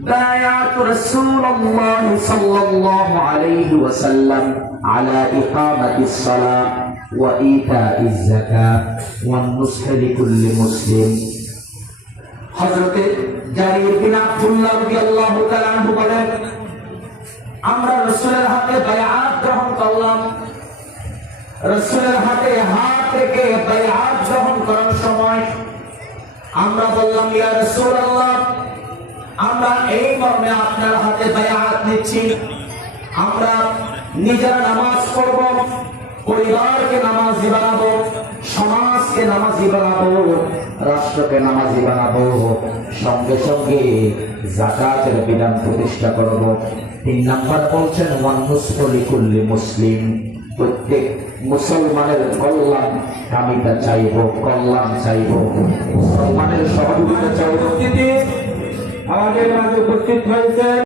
بايعت رسول الله صلى الله عليه وسلم على إقامة الصلاة وإيتاء الزكاة والنصح لكل مسلم حضرت জারির বিন আব্দুল্লাহ রাদিয়াল্লাহু তাআলা আনহু বলেন, আমরা রাসূলের হাতে বায়াত গ্রহণ করলাম। রাসূলের হাতে হাত রেখে বায়াত গ্রহণ করার সময় আমরা বললাম, ইয়া রাসূলুল্লাহ, আমরা এই মর্মে আপনার হাতে বায়াত নিচ্ছি, আমরা নিজেরা নামাজ পড়ব, পরিবারকে নামাজি বানাবো, সমাজকে নামাজি বানাবো, রাষ্ট্রকে নামাজি বানাবো, সঙ্গে সঙ্গে যাকাতের বিধান প্রতিষ্ঠা করব। 3 নাম্বার বলছেন ওয়ান্নুসলিকুল্লি মুসলিম, প্রত্যেক মুসলমানের কল্যাণ আমি তা চাইব, কল্যাণ চাইব, মুসলমানের সহযোগিতা চাইব। আমাদের মাঝে উপস্থিত হয়েছে